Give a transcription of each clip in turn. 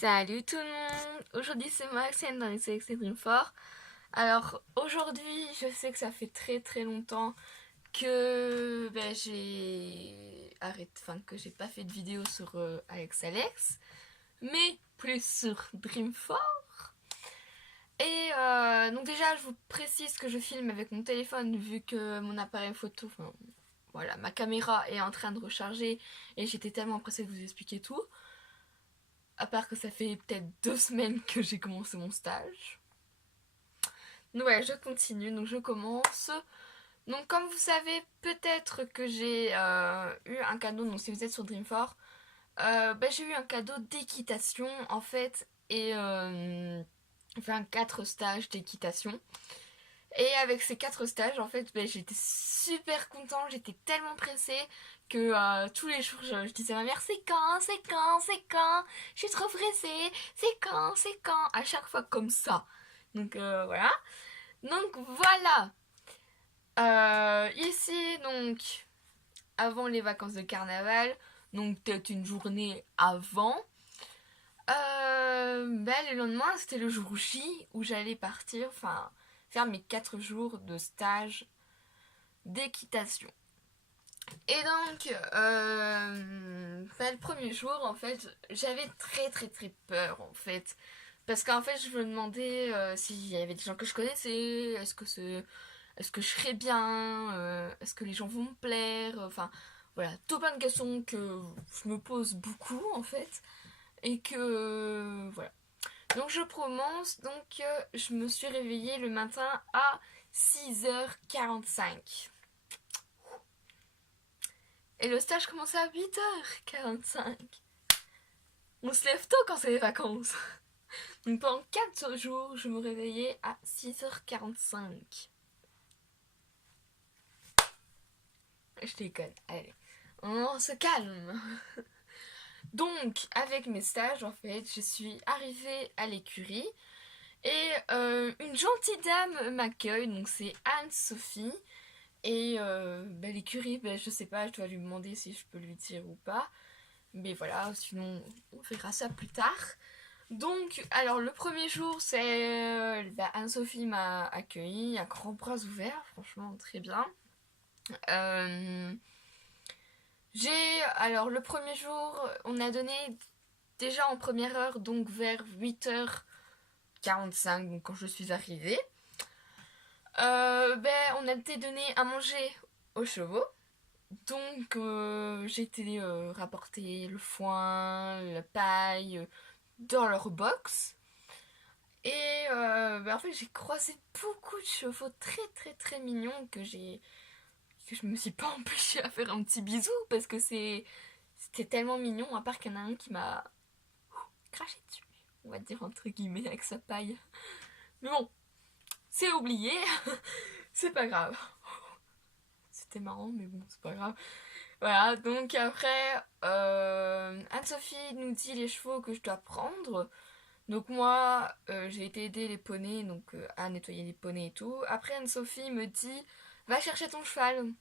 Salut tout le monde. Aujourd'hui c'est Maxine dans les sélections Dreamfort. Alors aujourd'hui je sais que ça fait très très longtemps que j'ai arrêté, enfin que j'ai pas fait de vidéo sur Alex, mais plus sur Dreamfort. Et donc déjà je vous précise que je filme avec mon téléphone vu que mon appareil photo, enfin voilà, ma caméra est en train de recharger et j'étais tellement pressée de vous expliquer tout. À part que ça fait peut-être 2 semaines que j'ai commencé mon stage. Donc ouais, je continue, donc je commence. Donc comme vous savez, peut-être que j'ai eu un cadeau, donc si vous êtes sur Dreamfort, j'ai eu un cadeau d'équitation en fait, et j'ai fait 4 stages d'équitation. Et avec ces 4 stages, en fait, j'étais super contente, j'étais tellement pressée que tous les jours, je disais à ma mère, c'est quand, c'est quand, c'est quand, je suis trop pressée, c'est quand, à chaque fois comme ça. Donc voilà. Donc voilà. Ici, donc, avant les vacances de carnaval, donc peut-être une journée avant, le lendemain, c'était le jour J où j'allais partir, enfin, faire mes 4 jours de stage d'équitation. Et donc, le premier jour, en fait, j'avais très très très peur, en fait. Parce qu'en fait, je me demandais s'il y avait des gens que je connaissais, est-ce que je serais bien, est-ce que les gens vont me plaire, enfin, voilà, tout plein de questions que je me pose beaucoup, en fait. Et que, voilà. Donc, je commence, donc, je me suis réveillée le matin à 6h45. Et le stage commençait à 8h45. On se lève tôt quand c'est les vacances. Donc pendant 4 jours, je me réveillais à 6h45. Je déconne, allez. On se calme. Donc, avec mes stages, en fait, je suis arrivée à l'écurie. Et une gentille dame m'accueille, donc c'est Anne-Sophie. Et l'écurie, je sais pas, je dois lui demander si je peux lui dire ou pas. Mais voilà, sinon on verra ça plus tard. Donc, alors le premier jour, c'est Anne-Sophie m'a accueilli à grands bras ouverts, franchement très bien. Euh, alors le premier jour, on a donné déjà en première heure, donc vers 8h45, donc quand je suis arrivée. On a été donné à manger aux chevaux. Donc j'ai été rapporter le foin, la paille dans leur box. Et en fait j'ai croisé beaucoup de chevaux très très très mignons que je me suis pas empêchée à faire un petit bisou parce que c'était tellement mignon, à part qu'il y en a un qui m'a craché dessus, on va dire entre guillemets, avec sa paille. Mais bon, c'est oublié, c'est pas grave. C'était marrant mais bon, c'est pas grave. Voilà, donc après, Anne-Sophie nous dit les chevaux que je dois prendre. Donc moi, j'ai été aider les poneys, donc à nettoyer les poneys et tout. Après, Anne-Sophie me dit, va chercher ton cheval.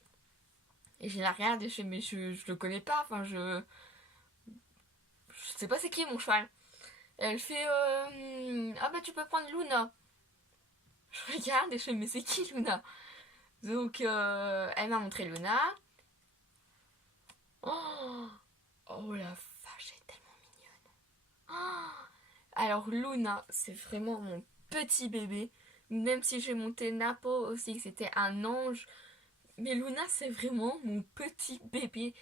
Et je la regarde et je fais, mais je le connais pas, enfin je sais pas c'est qui mon cheval. Et elle fait, ah bah tu peux prendre Luna. Je regarde et je fais, mais c'est qui Luna? Donc elle m'a montré Luna. Oh, oh la vache, elle est tellement mignonne. Oh, alors Luna, c'est vraiment mon petit bébé. Même si j'ai monté Napo aussi, que c'était un ange. Mais Luna, c'est vraiment mon petit bébé.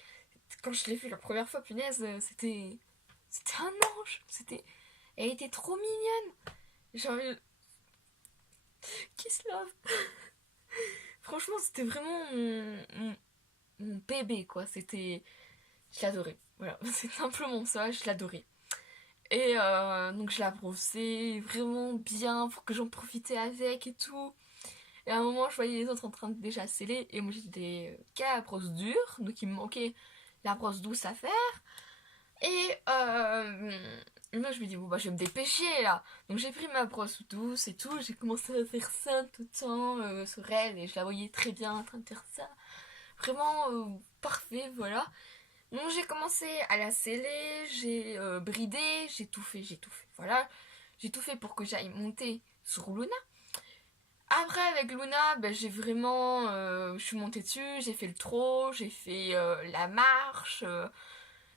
Quand je l'ai vue la première fois, punaise, c'était un ange. Elle était trop mignonne. J'ai envie de... Kiss love. Franchement, c'était vraiment mon bébé, quoi. Je l'adorais. Voilà, c'est simplement ça, je l'adorais. Et donc je la brossais vraiment bien pour que j'en profitais avec et tout. Et à un moment, je voyais les autres en train de déjà sceller. Et moi, j'étais qu'à la brosse dure. Donc, il me manquait la brosse douce à faire. Et moi, je me dis, bon, bah, je vais me dépêcher là. Donc, j'ai pris ma brosse douce et tout. J'ai commencé à faire ça tout le temps sur elle. Et je la voyais très bien en train de faire ça. Vraiment parfait, voilà. Donc j'ai commencé à la sceller, j'ai bridé, j'ai tout fait. Voilà, j'ai tout fait pour que j'aille monter sur Luna. Après avec Luna, ben, j'ai vraiment, je suis montée dessus, j'ai fait le trot, j'ai fait la marche,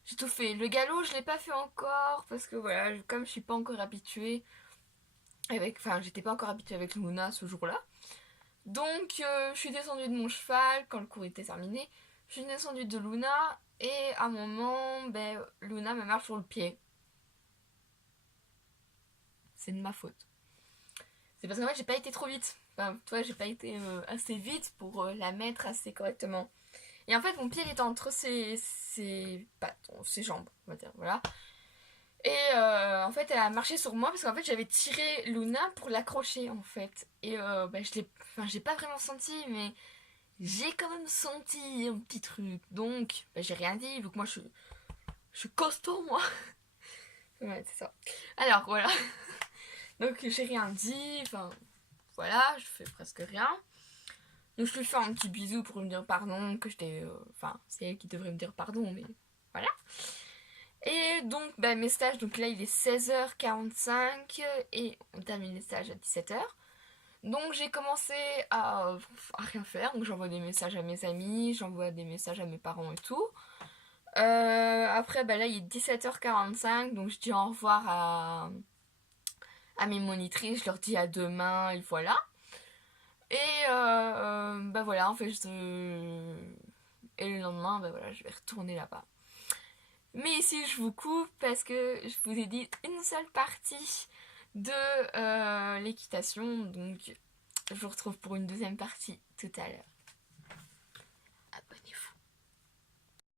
j'ai tout fait. Le galop, je l'ai pas fait encore parce que voilà, comme je suis pas encore habituée enfin, j'étais pas encore habituée avec Luna ce jour-là. Donc, je suis descendue de mon cheval quand le cours était terminé. Je suis descendue de Luna et à un moment, ben, Luna me marche sur le pied. C'est de ma faute. C'est parce qu'en fait, j'ai pas été trop vite. Enfin, toi, j'ai pas été assez vite pour la mettre assez correctement. Et en fait, mon pied il était entre ses pattes, ses jambes, on va dire, voilà. Et en fait, elle a marché sur moi parce qu'en fait, j'avais tiré Luna pour l'accrocher, en fait. Et bah, j'ai pas vraiment senti, mais j'ai quand même senti un petit truc. Donc, bah, j'ai rien dit, vu que moi, je suis costaud, moi. Ouais, c'est ça. Alors, voilà. Donc, j'ai rien dit, enfin, voilà, je fais presque rien. Donc, je lui fais un petit bisou pour me dire pardon, que j'étais... Enfin, c'est elle qui devrait me dire pardon, mais voilà. Et donc, bah, mes stages, donc là, il est 16h45 et on termine les stages à 17h. Donc, j'ai commencé à rien faire. Donc, j'envoie des messages à mes amis, j'envoie des messages à mes parents et tout. Après, bah, là, il est 17h45, donc je dis au revoir à mes monitrices, je leur dis à demain, et voilà. Et bah voilà, en fait, et le lendemain, bah voilà, je vais retourner là-bas. Mais ici, je vous coupe parce que je vous ai dit une seule partie de l'équitation. Donc, je vous retrouve pour une deuxième partie tout à l'heure.